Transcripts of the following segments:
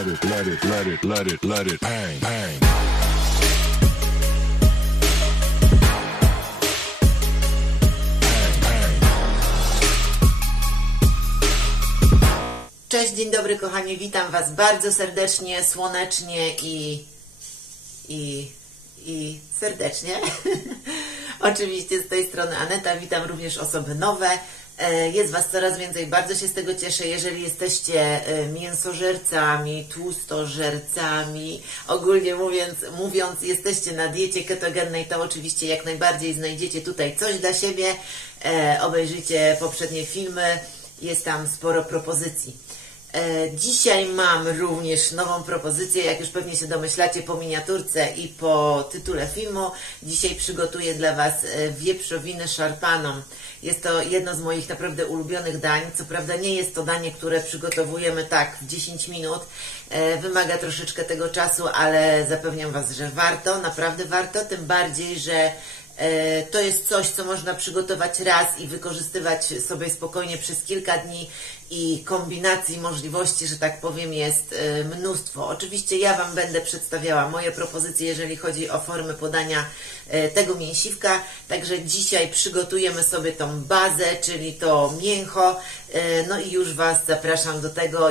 let it bang, bang. Cześć, dzień dobry kochani, witam Was bardzo serdecznie, słonecznie i serdecznie. Oczywiście z tej strony Aneta, witam również osoby nowe. Jest Was coraz więcej, bardzo się z tego cieszę. Jeżeli jesteście mięsożercami, tłustożercami, ogólnie mówiąc jesteście na diecie ketogennej, to oczywiście jak najbardziej znajdziecie tutaj coś dla siebie. Obejrzyjcie poprzednie filmy, jest tam sporo propozycji. Dzisiaj mam również nową propozycję, jak już pewnie się domyślacie po miniaturce i po tytule filmu. Dzisiaj przygotuję dla Was wieprzowinę szarpaną. Jest to jedno z moich naprawdę ulubionych dań. Co prawda nie jest to danie, które przygotowujemy tak w 10 minut. Wymaga troszeczkę tego czasu, ale zapewniam Was, że warto, naprawdę warto. Tym bardziej, że to jest coś, co można przygotować raz i wykorzystywać sobie spokojnie przez kilka dni i kombinacji możliwości, że tak powiem, jest mnóstwo. Oczywiście ja Wam będę przedstawiała moje propozycje, jeżeli chodzi o formę podania tego mięsiwka. Także dzisiaj przygotujemy sobie tą bazę, czyli to mięcho. No i już Was zapraszam do tego,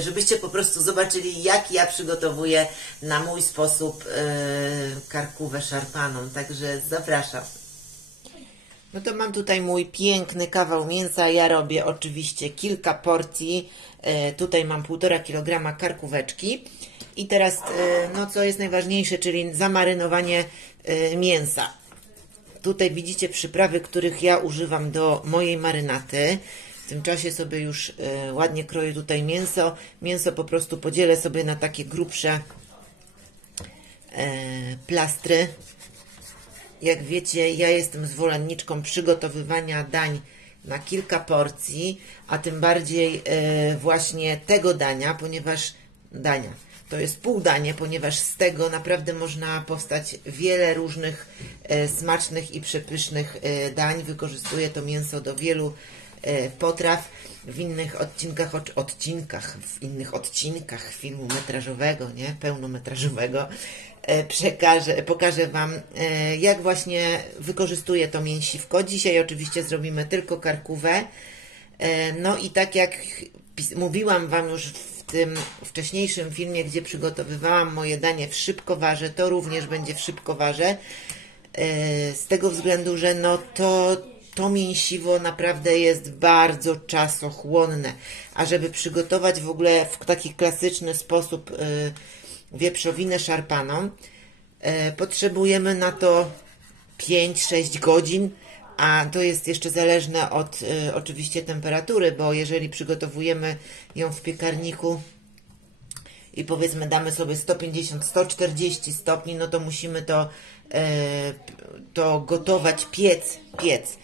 żebyście po prostu zobaczyli, jak ja przygotowuję na mój sposób karkówę szarpaną. Także zapraszam. No to mam tutaj mój piękny kawał mięsa. Ja robię oczywiście kilka porcji. Tutaj mam 1,5 kg karkóweczki. I teraz, no co jest najważniejsze, czyli zamarynowanie mięsa. Tutaj widzicie przyprawy, których ja używam do mojej marynaty. W tym czasie sobie już ładnie kroję tutaj mięso. Mięso po prostu podzielę sobie na takie grubsze plastry. Jak wiecie, ja jestem zwolenniczką przygotowywania dań na kilka porcji, a tym bardziej właśnie tego dania, ponieważ to jest półdanie, ponieważ z tego naprawdę można powstać wiele różnych smacznych i przepysznych dań. Wykorzystuję to mięso do wielu potraw. W innych odcinkach filmu metrażowego, pełnometrażowego pokażę Wam, jak właśnie wykorzystuję to mięsiwko. Dzisiaj oczywiście zrobimy tylko karkówę. No i tak jak mówiłam Wam już w tym wcześniejszym filmie, gdzie przygotowywałam moje danie w szybkowarze, to również będzie w szybkowarze. Z tego względu, że no to mięsiwo naprawdę jest bardzo czasochłonne. A żeby przygotować w ogóle w taki klasyczny sposób wieprzowinę szarpaną, potrzebujemy na to 5-6 godzin, a to jest jeszcze zależne od oczywiście temperatury, bo jeżeli przygotowujemy ją w piekarniku i powiedzmy damy sobie 150-140 stopni, no to musimy to gotować, piec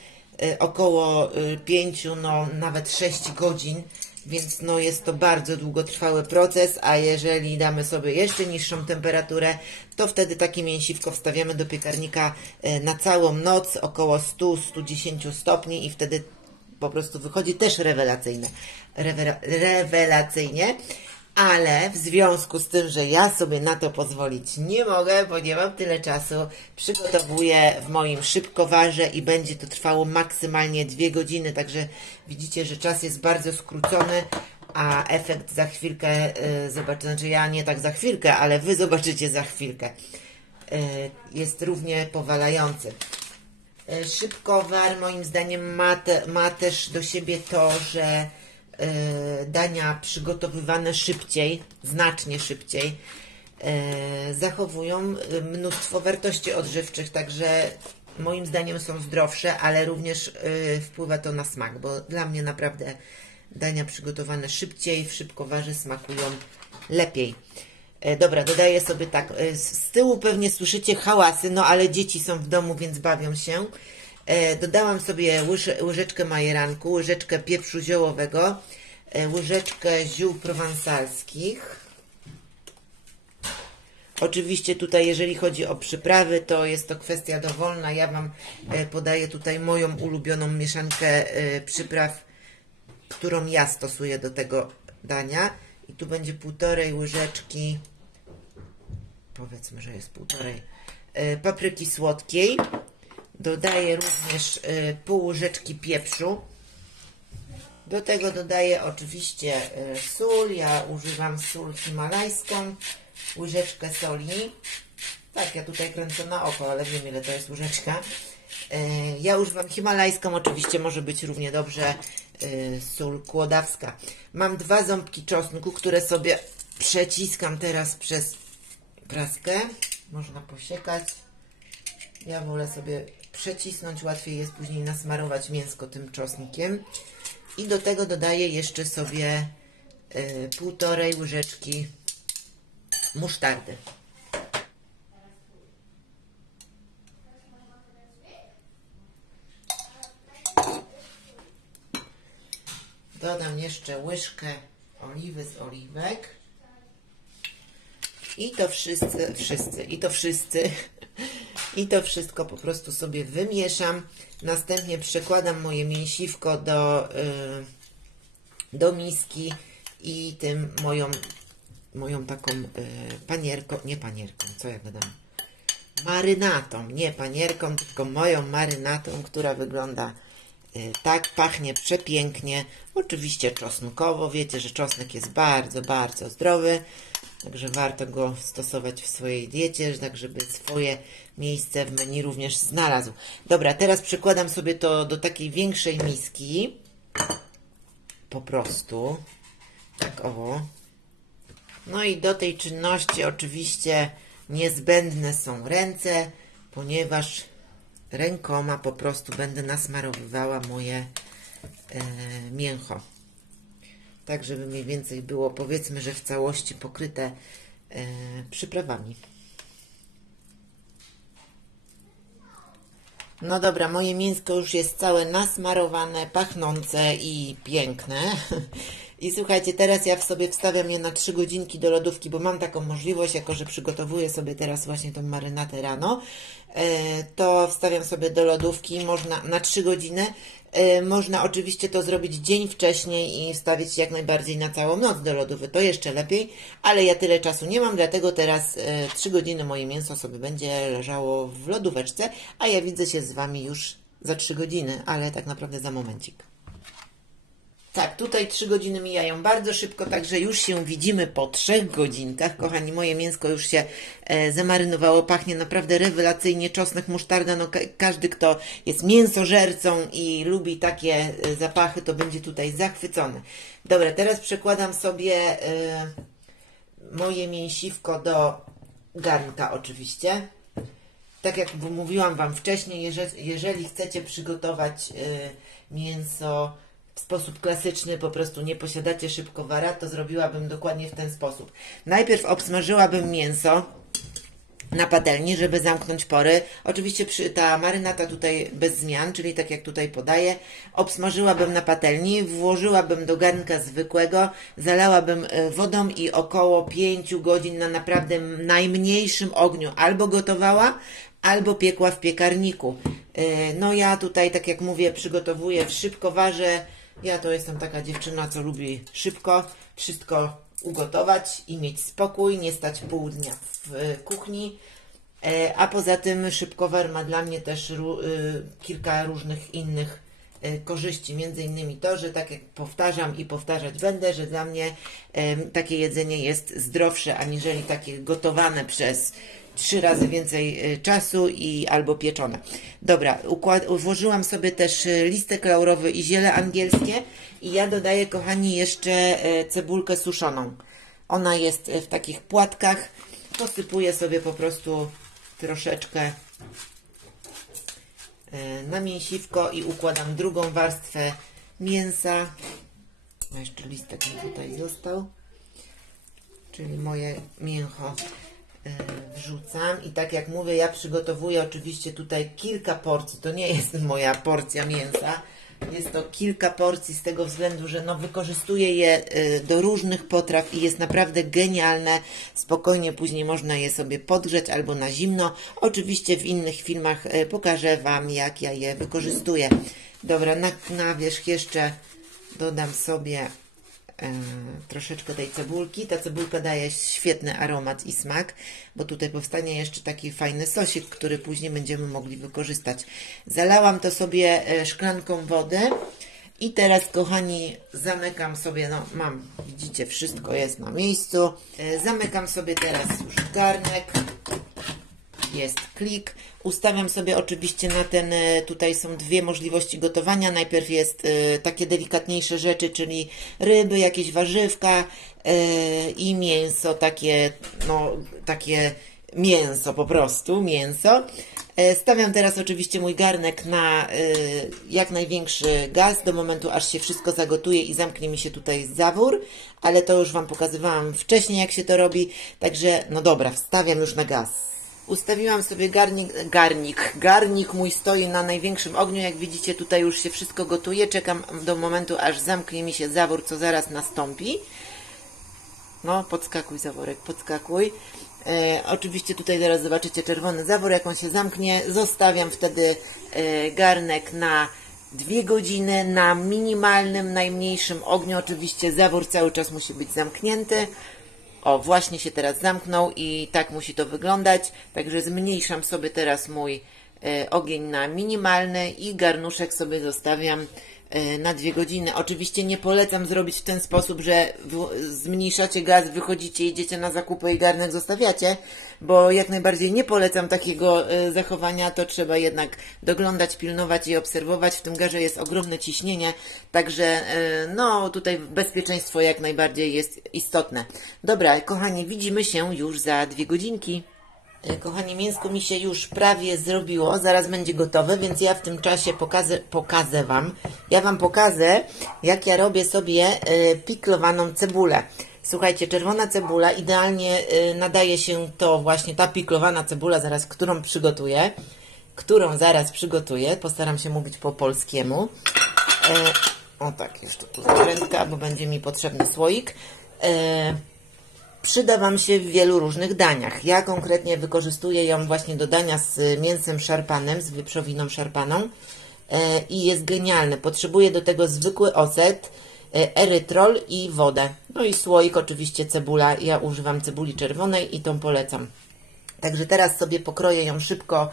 około 5, no nawet 6 godzin, więc no jest to bardzo długotrwały proces, a jeżeli damy sobie jeszcze niższą temperaturę, to wtedy takie mięsiwko wstawiamy do piekarnika na całą noc, około 100-110 stopni i wtedy po prostu wychodzi też rewelacyjnie. Ale w związku z tym, że ja sobie na to pozwolić nie mogę, bo nie mam tyle czasu, przygotowuję w moim szybkowarze i będzie to trwało maksymalnie 2 godziny, także widzicie, że czas jest bardzo skrócony, a efekt za chwilkę zobaczycie, znaczy ja nie tak za chwilkę, ale Wy zobaczycie za chwilkę. Jest równie powalający. Szybkowar moim zdaniem ma też do siebie to, że dania przygotowywane szybciej, znacznie szybciej, zachowują mnóstwo wartości odżywczych, także moim zdaniem są zdrowsze, ale również wpływa to na smak, bo dla mnie naprawdę dania przygotowane szybciej w szybkowarze smakują lepiej. Dobra, dodaję sobie tak, z tyłu pewnie słyszycie hałasy, no ale dzieci są w domu, więc bawią się. Dodałam sobie łyżeczkę majeranku, łyżeczkę pieprzu ziołowego, łyżeczkę ziół prowansalskich. Oczywiście tutaj, jeżeli chodzi o przyprawy, to jest to kwestia dowolna. Ja Wam podaję tutaj moją ulubioną mieszankę przypraw, którą ja stosuję do tego dania. I tu będzie 1,5 łyżeczki, powiedzmy, że jest 1,5 papryki słodkiej. Dodaję również pół łyżeczki pieprzu. Do tego dodaję oczywiście sól. Ja używam sól himalajską. Łyżeczkę soli. Tak, ja tutaj kręcę na oko, ale wiem, ile to jest łyżeczka. Ja używam himalajską, oczywiście może być równie dobrze sól kłodawska. Mam 2 ząbki czosnku, które sobie przeciskam teraz przez praskę. Można posiekać. Ja wolę sobie przecisnąć, łatwiej jest później nasmarować mięsko tym czosnkiem. I do tego dodaję jeszcze sobie 1,5 łyżeczki musztardy. Dodam jeszcze łyżkę oliwy z oliwek. I to wszystko po prostu sobie wymieszam. Następnie przekładam moje mięsiwko do miski i tym moją taką panierką, nie panierką, co ja gadam? Marynatą, nie panierką, tylko moją marynatą, która wygląda tak, pachnie przepięknie. Oczywiście czosnkowo, wiecie, że czosnek jest bardzo, bardzo zdrowy. Także warto go stosować w swojej diecie, tak żeby swoje miejsce w menu również znalazł. Dobra, teraz przekładam sobie to do takiej większej miski. Po prostu. Tak owo. No i do tej czynności oczywiście niezbędne są ręce, ponieważ rękoma po prostu będę nasmarowywała moje mięcho. Tak, żeby mniej więcej było, powiedzmy, że w całości pokryte przyprawami. No dobra, moje mięsko już jest całe nasmarowane, pachnące i piękne. I słuchajcie, teraz ja sobie wstawiam je na 3 godzinki do lodówki, bo mam taką możliwość, jako że przygotowuję sobie teraz właśnie tą marynatę rano, to wstawiam sobie do lodówki, można na 3 godziny. Można oczywiście to zrobić dzień wcześniej i wstawić jak najbardziej na całą noc do lodówy, to jeszcze lepiej, ale ja tyle czasu nie mam, dlatego teraz 3 godziny moje mięso sobie będzie leżało w lodóweczce, a ja widzę się z Wami już za 3 godziny, ale tak naprawdę za momencik. Tak, tutaj 3 godziny mijają bardzo szybko, także już się widzimy po 3 godzinkach. Kochani, moje mięsko już się zamarynowało, pachnie naprawdę rewelacyjnie, czosnek, musztarda, no każdy, kto jest mięsożercą i lubi takie zapachy, to będzie tutaj zachwycony. Dobra, teraz przekładam sobie moje mięsiwko do garnka oczywiście. Tak jak mówiłam Wam wcześniej, jeżeli chcecie przygotować mięso w sposób klasyczny, po prostu nie posiadacie szybkowara, to zrobiłabym dokładnie w ten sposób. Najpierw obsmażyłabym mięso na patelni, żeby zamknąć pory. Oczywiście ta marynata tutaj bez zmian, czyli tak jak tutaj podaję. Obsmażyłabym na patelni, włożyłabym do garnka zwykłego, zalałabym wodą i około 5 godzin na naprawdę najmniejszym ogniu albo gotowała, albo piekła w piekarniku. No ja tutaj, tak jak mówię, przygotowuję w szybkowarze. Ja to jestem taka dziewczyna, co lubi szybko wszystko ugotować i mieć spokój, nie stać pół dnia w kuchni. A poza tym szybkowar ma dla mnie też kilka różnych innych korzyści. Między innymi to, że tak jak powtarzam i powtarzać będę, że dla mnie takie jedzenie jest zdrowsze aniżeli takie gotowane przez 3 razy więcej czasu i albo pieczone. Dobra, włożyłam sobie też listek laurowy i ziele angielskie i ja dodaję, kochani, jeszcze cebulkę suszoną. Ona jest w takich płatkach. Posypuję sobie po prostu troszeczkę na mięsiwko i układam drugą warstwę mięsa. No jeszcze listek mi tutaj został. Czyli moje mięcho wrzucam i tak jak mówię, ja przygotowuję oczywiście tutaj kilka porcji, to nie jest moja porcja mięsa, jest to kilka porcji z tego względu, że no wykorzystuję je do różnych potraw i jest naprawdę genialne, spokojnie później można je sobie podgrzać albo na zimno, oczywiście w innych filmach pokażę Wam, jak ja je wykorzystuję. Dobra, na wierzch jeszcze dodam sobie troszeczkę tej cebulki. Ta cebulka daje świetny aromat i smak, bo tutaj powstanie jeszcze taki fajny sosik, który później będziemy mogli wykorzystać. Zalałam to sobie szklanką wody i teraz, kochani, zamykam sobie, no mam, widzicie, wszystko jest na miejscu. Zamykam sobie teraz już garnek. Jest klik. Ustawiam sobie oczywiście na ten, tutaj są dwie możliwości gotowania. Najpierw jest takie delikatniejsze rzeczy, czyli ryby, jakieś warzywka i mięso, takie, no, takie mięso po prostu, mięso. Stawiam teraz oczywiście mój garnek na jak największy gaz, do momentu aż się wszystko zagotuje i zamknie mi się tutaj zawór, ale to już Wam pokazywałam wcześniej, jak się to robi, także no dobra, wstawiam już na gaz. Ustawiłam sobie garnik mój stoi na największym ogniu, jak widzicie tutaj już się wszystko gotuje, czekam do momentu aż zamknie mi się zawór, co zaraz nastąpi. No podskakuj zaworek, podskakuj. Oczywiście tutaj zaraz zobaczycie czerwony zawór, jak on się zamknie, zostawiam wtedy garnek na 2 godziny na minimalnym, najmniejszym ogniu, oczywiście zawór cały czas musi być zamknięty. O, właśnie się teraz zamknął i tak musi to wyglądać, także zmniejszam sobie teraz mój ogień na minimalny i garnuszek sobie zostawiam na 2 godziny. Oczywiście nie polecam zrobić w ten sposób, że zmniejszacie gaz, wychodzicie, idziecie na zakupy i garnek zostawiacie, bo jak najbardziej nie polecam takiego zachowania. To trzeba jednak doglądać, pilnować i obserwować. W tym garze jest ogromne ciśnienie, także no tutaj bezpieczeństwo jak najbardziej jest istotne. Dobra, kochani, widzimy się już za 2 godzinki. Kochani, mięsko mi się już prawie zrobiło, zaraz będzie gotowe, więc ja w tym czasie pokażę Wam, jak ja robię sobie piklowaną cebulę. Słuchajcie, czerwona cebula, idealnie nadaje się to właśnie ta piklowana cebula, którą zaraz przygotuję, postaram się mówić po polskiemu. O tak, jeszcze tu zakrętka, bo będzie mi potrzebny słoik. Przyda Wam się w wielu różnych daniach. Ja konkretnie wykorzystuję ją właśnie do dania z mięsem szarpanym, z wieprzowiną szarpaną i jest genialne. Potrzebuję do tego zwykły ocet, erytrol i wodę. No i słoik, oczywiście cebula. Ja używam cebuli czerwonej i tą polecam. Także teraz sobie pokroję ją szybko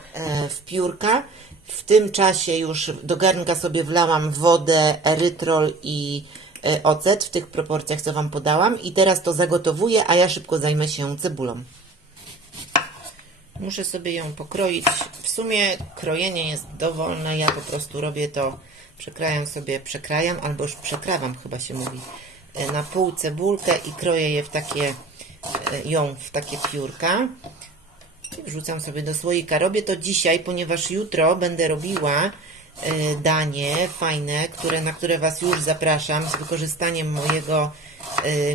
w piórka. W tym czasie już do garnka sobie wlałam wodę, erytrol i ocet w tych proporcjach, co Wam podałam. I teraz to zagotowuję, a ja szybko zajmę się cebulą. Muszę sobie ją pokroić. W sumie krojenie jest dowolne. Ja po prostu robię to, przekrajam, albo już przekrawam, chyba się mówi, na pół cebulkę i kroję je ją w takie piórka. I wrzucam sobie do słoika. Robię to dzisiaj, ponieważ jutro będę robiła danie fajne, na które Was już zapraszam z wykorzystaniem mojego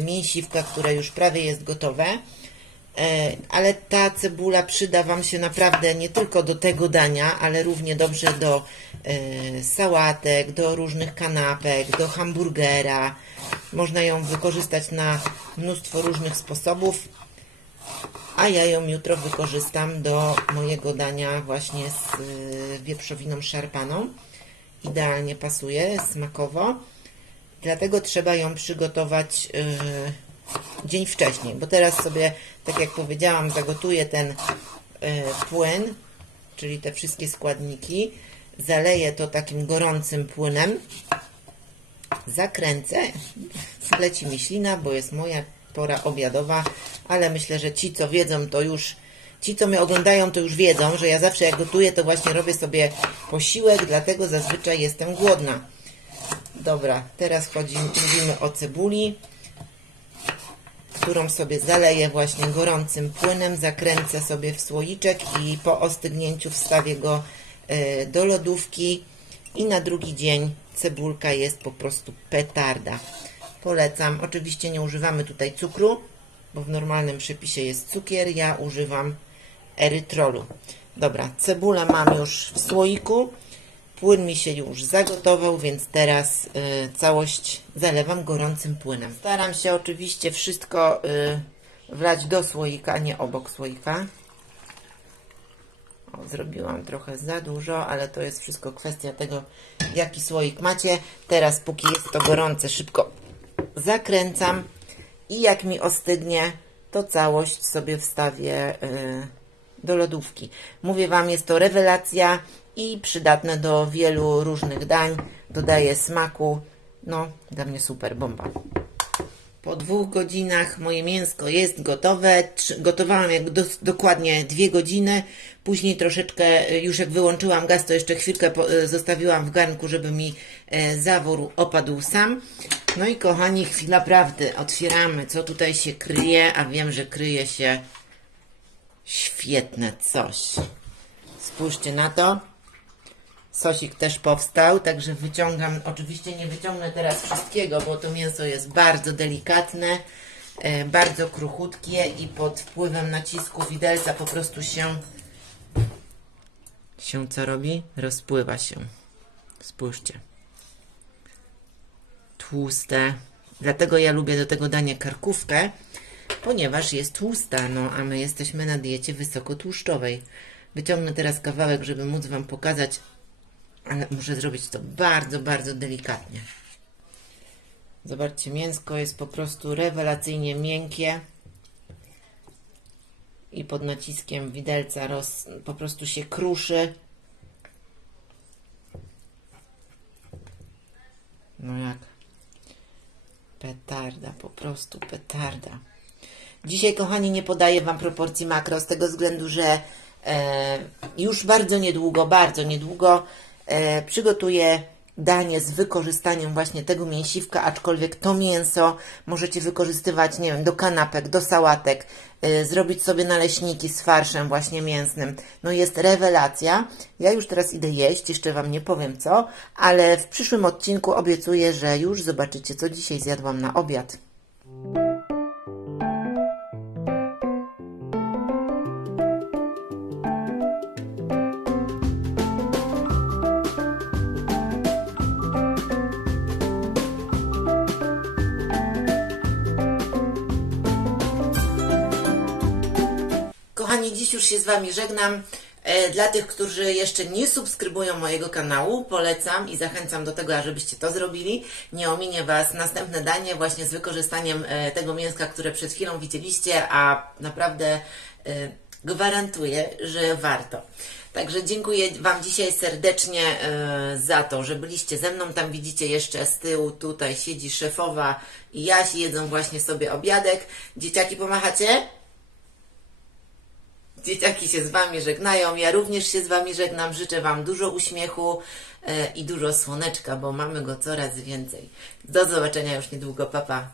mięsiwka, które już prawie jest gotowe. Ale ta cebula przyda Wam się naprawdę nie tylko do tego dania, ale równie dobrze do sałatek, do różnych kanapek, do hamburgera. Można ją wykorzystać na mnóstwo różnych sposobów, a ja ją jutro wykorzystam do mojego dania właśnie z wieprzowiną szarpaną. Idealnie pasuje smakowo, dlatego trzeba ją przygotować dzień wcześniej, bo teraz sobie, tak jak powiedziałam, zagotuję ten płyn, czyli te wszystkie składniki, zaleję to takim gorącym płynem, zakręcę, leci mi ślina, bo jest moja pora obiadowa, ale myślę, że ci, co wiedzą, to już, ci, co mnie oglądają, to już wiedzą, że ja zawsze jak gotuję, to właśnie robię sobie posiłek, dlatego zazwyczaj jestem głodna. Dobra, teraz mówimy o cebuli, którą sobie zaleję właśnie gorącym płynem, zakręcę sobie w słoiczek i po ostygnięciu wstawię go do lodówki i na drugi dzień cebulka jest po prostu petarda. Polecam. Oczywiście nie używamy tutaj cukru, bo w normalnym przepisie jest cukier. Ja używam erytrolu. Dobra, cebulę mam już w słoiku. Płyn mi się już zagotował, więc teraz całość zalewam gorącym płynem. Staram się oczywiście wszystko wlać do słoika, nie obok słoika. O, zrobiłam trochę za dużo, ale to jest wszystko kwestia tego, jaki słoik macie. Teraz, póki jest to gorące, szybko zakręcam i jak mi ostygnie, to całość sobie wstawię do lodówki. Mówię Wam, jest to rewelacja i przydatne do wielu różnych dań. Dodaje smaku. No, dla mnie super, bomba. Po 2 godzinach moje mięsko jest gotowe. Gotowałam dokładnie 2 godziny. Później troszeczkę, już jak wyłączyłam gaz, to jeszcze chwilkę zostawiłam w garnku, żeby mi zawór opadł sam. No i kochani, chwila prawdy. Otwieramy, co tutaj się kryje, a wiem, że kryje się świetne coś. Spójrzcie na to. Sosik też powstał, także wyciągam, oczywiście nie wyciągnę teraz wszystkiego, bo to mięso jest bardzo delikatne, bardzo kruchutkie i pod wpływem nacisku widelca po prostu się co robi? Rozpływa się. Spójrzcie. Tłuste. Dlatego ja lubię do tego dania karkówkę, ponieważ jest tłusta, no a my jesteśmy na diecie wysokotłuszczowej. Wyciągnę teraz kawałek, żeby móc Wam pokazać, ale muszę zrobić to bardzo, bardzo delikatnie. Zobaczcie, mięsko jest po prostu rewelacyjnie miękkie i pod naciskiem widelca po prostu się kruszy. No jak petarda, po prostu petarda. Dzisiaj, kochani, nie podaję Wam proporcji makro z tego względu, że już bardzo niedługo przygotuję danie z wykorzystaniem właśnie tego mięsiwka, aczkolwiek to mięso możecie wykorzystywać, nie wiem, do kanapek, do sałatek, zrobić sobie naleśniki z farszem właśnie mięsnym. No jest rewelacja. Ja już teraz idę jeść, jeszcze Wam nie powiem co, ale w przyszłym odcinku obiecuję, że już zobaczycie, co dzisiaj zjadłam na obiad. Kochani, dziś już się z Wami żegnam. Dla tych, którzy jeszcze nie subskrybują mojego kanału, polecam i zachęcam do tego, ażebyście to zrobili. Nie ominie Was następne danie właśnie z wykorzystaniem tego mięska, które przed chwilą widzieliście, a naprawdę gwarantuję, że warto. Także dziękuję Wam dzisiaj serdecznie za to, że byliście ze mną. Tam widzicie jeszcze z tyłu, tutaj siedzi szefowa i Jaś, jedzą właśnie sobie obiadek. Dzieciaki, pomachacie? Dzieciaki się z Wami żegnają, ja również się z Wami żegnam, życzę Wam dużo uśmiechu i dużo słoneczka, bo mamy go coraz więcej. Do zobaczenia już niedługo, pa pa.